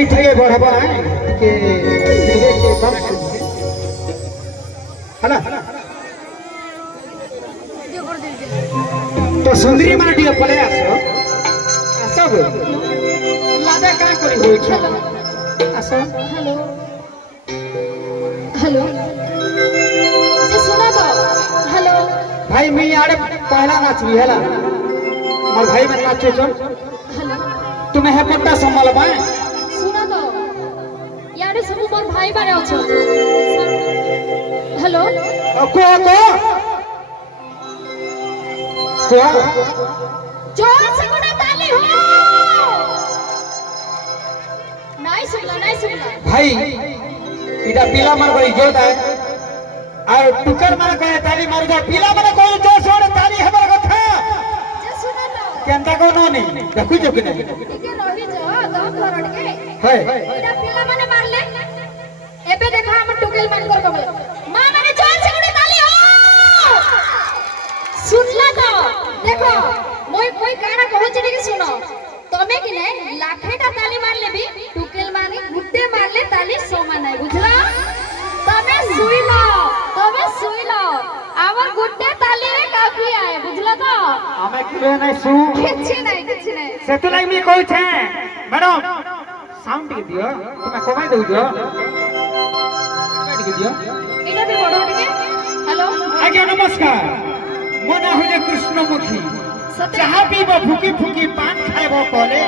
भाई टिके बढ़ावा है टिके टिके कम हला तो सुंदरी माने टिके पले आसो सब लादा का करी होई छ आसो हेलो हेलो जे सुना तो हेलो भाई मैं आड़े पहला नाचबी हला मोर भाई मन नाचे चल हेलो तुम्हें है पट्टा संभाल बाए सुना तो यारे सब मोर भाई बारे अछ हेलो को जोर से गुना ताली हो नहीं सुनला भाई इदा पीला मार बड़ी जोत है और टुकर मार कहे ताली मार जा पीला मार कोई जोर से ताली है मार कथा जे सुना तो केंता को नो नहीं देखु जो कि नहीं टिके रही जो दम करड़ के है इदा पिला माने मारले एबे देखा हम टुकेल मान कर कबे मां माने जोर से गुना ताली हो सुनला तो देखो मोई काना कहू छी कि सुनो तमे कि ने लाखेटा ताली मारले भी टुकेल माने गुड्डे मारले ताली समान है बुझला तमे सुई लो आवर गुड्डे ताली रे काफी आए बुझला तो हमें किलो नहीं सु किछि नहीं से तो लाइक मी कहू छे मैडम साउंड के दियो तुम्हें कमाई दउ जो के दियो इना भी बडो के हेलो आज्ञा नमस्कार मो ना हो जे कृष्णमुखी सत्य चाहा पीबो फुकी फुकी पान खाइबो कहले